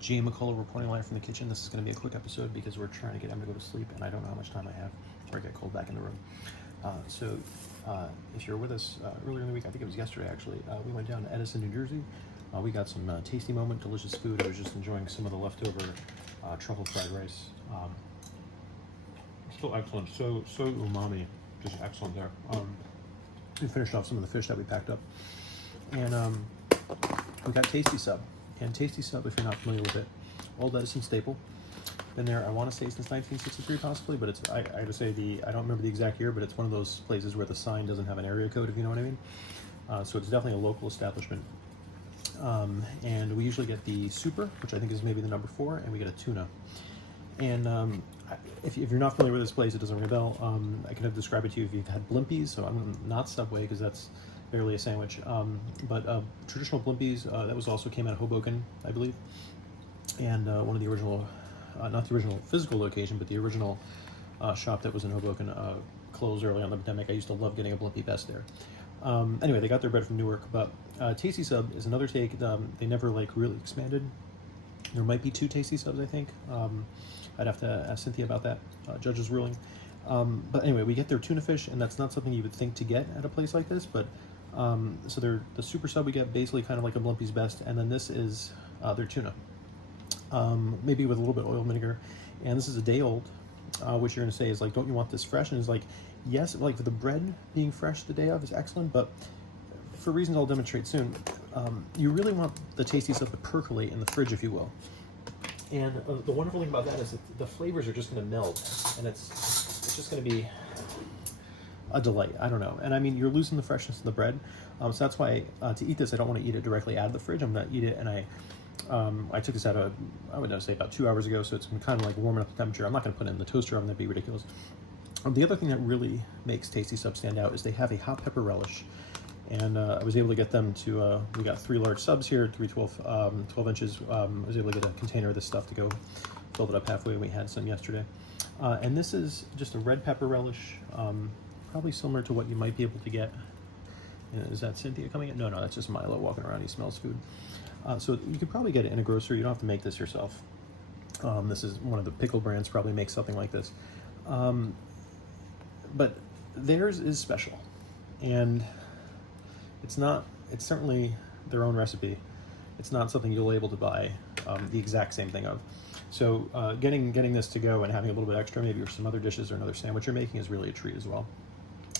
Jmikola reporting live from the kitchen. This is going to be a quick episode because we're trying to get Emma to go to sleep, and I don't know how much time I have before I get called back in the room. If you're with us earlier in the week, I think it was yesterday actually, we went down to Edison, New Jersey. We got some tasty moment, delicious food. I was just enjoying some of the leftover truffle fried rice. Still excellent, so umami, just excellent there. We finished off some of the fish that we packed up, and we got Tasty Sub. And Tasty Sub, if you're not familiar with it, old Edison staple. Been there, I want to say since 1963 possibly, but it's, I gotta say, I don't remember the exact year, but it's one of those places where the sign doesn't have an area code, if you know what I mean. So it's definitely a local establishment. And we usually get the super, which I think is maybe the number 4, and we get a tuna. And if you're not familiar with this place, it doesn't ring a bell. I can describe it to you if you've had Blimpies, so I'm not Subway because that's barely a sandwich, but traditional Blimpies, that was also came out of Hoboken, I believe, and one of the original, not the original physical location, but the original shop that was in Hoboken closed early on the pandemic. I used to love getting a Blimpie Best there. Anyway, they got their bread from Newark, but Tasty Sub is another take. They never like really expanded. There might be 2 Tasty Subs, I think. I'd have to ask Cynthia about that, judge's ruling. But anyway, we get their tuna fish, and that's not something you would think to get at a place like this, but so they're the super sub we get basically kind of like a Blumpy's Best, and then this is their tuna, maybe with a little bit of oil and vinegar, and this is a day old, which you're going to say is like, don't you want this fresh? And it's like, yes, like for the bread being fresh the day of is excellent, but for reasons I'll demonstrate soon, you really want the Tasty Sub to percolate in the fridge, if you will. And the wonderful thing about that is that the flavors are just going to meld, and it's just going to be a delight. I don't know. And I mean, you're losing the freshness of the bread. So that's why to eat this, I don't want to eat it directly out of the fridge. I'm going to eat it, and I took this out of, I would say about 2 hours ago, so it's been kind of like warming up the temperature. I'm not going to put it in the toaster oven. That'd be ridiculous. The other thing that really makes Tasty Sub stand out is they have a hot pepper relish. And I was able to get them to, we got 3 large subs here, 12 inches. I was able to get a container of this stuff to go fill it up halfway. We had some yesterday. And this is just a red pepper relish, probably similar to what you might be able to get. Is that Cynthia coming in? No, that's just Milo walking around. He smells food. So you could probably get it in a grocery. You don't have to make this yourself. This is one of the pickle brands probably makes something like this. But theirs is special. And it's certainly their own recipe. It's not something you'll be able to buy the exact same thing of. So getting this to go and having a little bit extra, maybe or some other dishes or another sandwich you're making, is really a treat as well.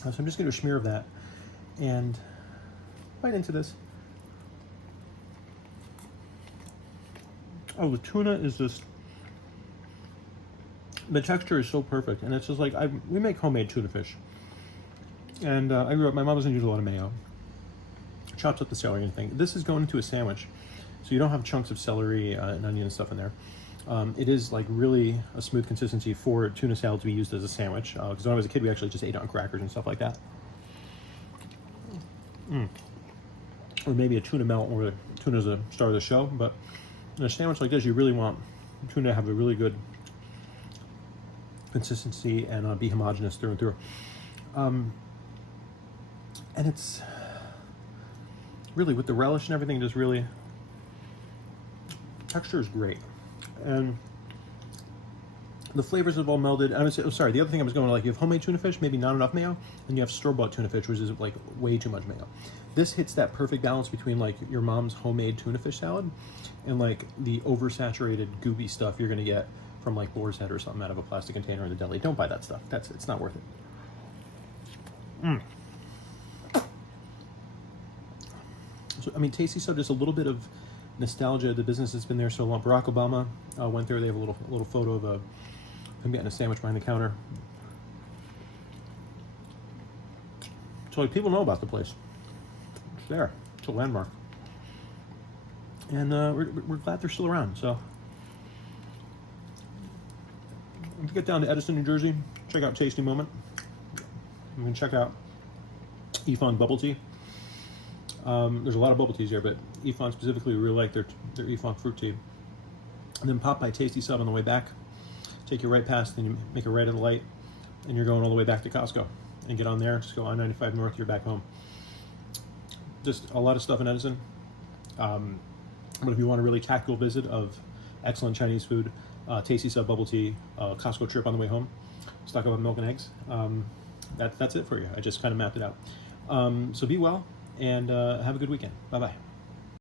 So I'm just going to do a smear of that and bite into this. Oh, the tuna is just, the texture is so perfect, and it's just like, we make homemade tuna fish. And I grew up, my mom doesn't use a lot of mayo. Chops up the celery and thing. This is going into a sandwich, so you don't have chunks of celery and onion and stuff in there. It is like really a smooth consistency for tuna salad to be used as a sandwich. Because when I was a kid, we actually just ate on crackers and stuff like that. Or maybe a tuna melt, where tuna's a star of the show. But in a sandwich like this, you really want tuna to have a really good consistency and be homogeneous through and through. And it's really, with the relish and everything, just really, texture is great, and the flavors have all melded. I would say, sorry, the other thing I was going to, like, you have homemade tuna fish, maybe not enough mayo, and you have store-bought tuna fish, which is like way too much mayo. This hits that perfect balance between like your mom's homemade tuna fish salad and like the oversaturated gooey stuff you're going to get from like Boar's Head or something out of a plastic container in the deli. Don't buy that stuff. It's not worth it. So, I mean, Tasty Sub, just a little bit of nostalgia. The business has been there so long. Barack Obama went there. They have a little photo of him getting a sandwich behind the counter. So like, people know about the place. It's there. It's a landmark. And we're glad they're still around. So if you get down to Edison, New Jersey, check out Tasty Moment. You can check out Efon Bubble Tea. There's a lot of bubble teas here, but Efon specifically, we really like their Efon fruit tea. And then pop by Tasty Sub on the way back. Take you right past, then you make a right at the light, and you're going all the way back to Costco. And get on there, just go I-95 north, you're back home. Just a lot of stuff in Edison. But if you want a really tactical visit of excellent Chinese food, tasty sub bubble tea, Costco trip on the way home, stock up on milk and eggs. That's it for you. I just kind of mapped it out. So be well and have a good weekend. Bye-bye.